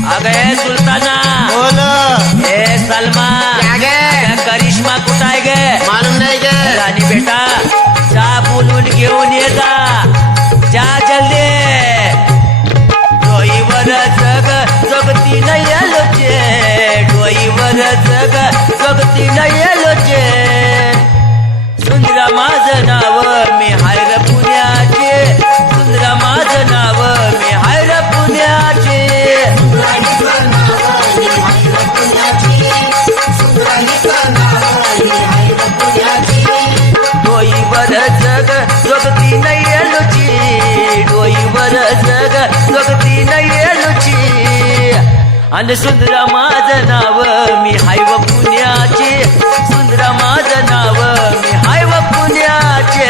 अगं हे सुलताना. बोल. ए सलमा. गे? करिश्मा कुठं आहे गे? मालूम नाही गे. राणी बेटा चहा बोलून घेऊन ये जा. जा जल्दी. डोईवर जग जगती न येलोचे डोईवर जग जगती न वर जग जगती न येलोची डोईवर जग जगती नाही लुची आणि सुंदरा माझं नाव मी हाय व पुण्याचे. सुंदरा माझं नाव मी हाय व पुण्याचे.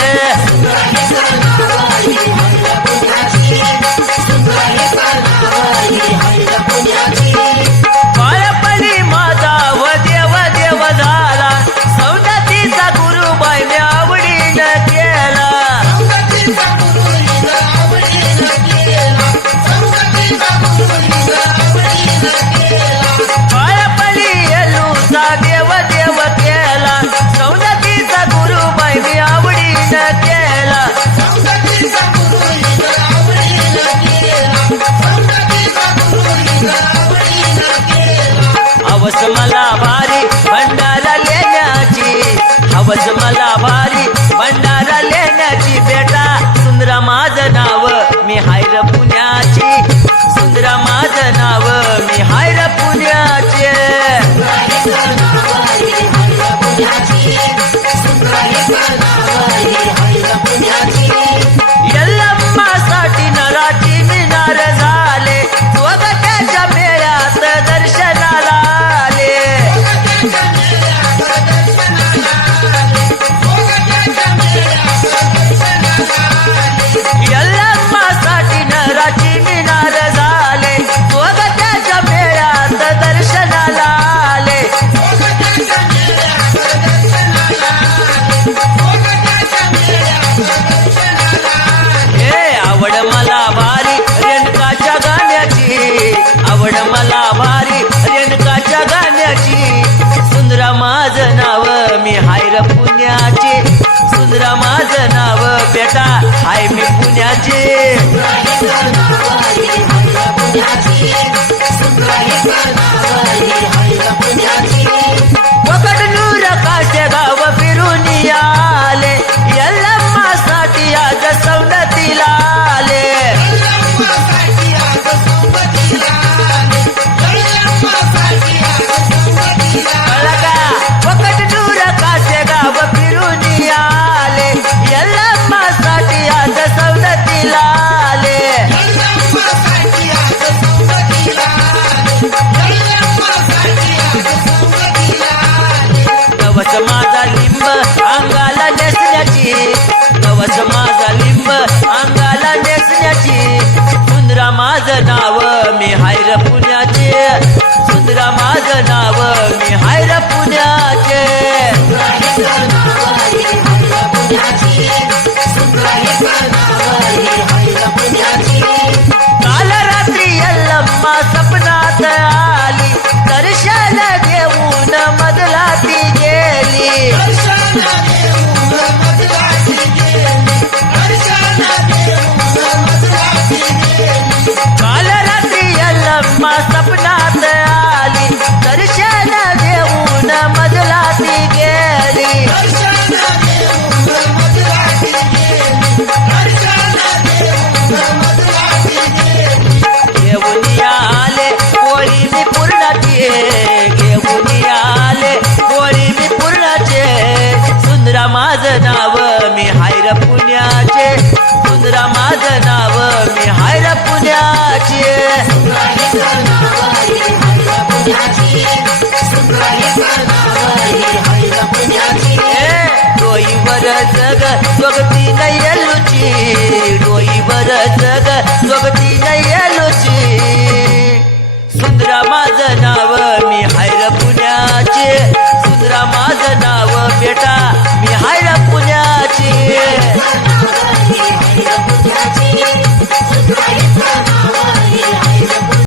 भारी भंडारा लेण्याची. हवस मला भारी भंडारा लेण्याची. बेटा सुंदरा माझं नाव मी हायर पुण्याची. सुंदरा माझं नाव मी हायर पुण्याचे. आवड भारी रेणकाच्या गाण्याची. सुंदरा माझं नाव मी हायर पुण्याचे. सुंदरा माझं नाव बेटा हाय मी पुण्याचे. काल रात्री यल्लम्मा सपनात आली. दर्शन देऊन मधला ती गेली. माझं नाव मी हायर पुण्याचे. सुंदरा माझं नाव मी हायर पुण्याचे. डोईवर जग स्वगती नयलुची डोईवर जग स्वगती नयलुची सुंदरा माझं नाव मी हायर पुण्याचे. सुंदरा माझं नाव बेटा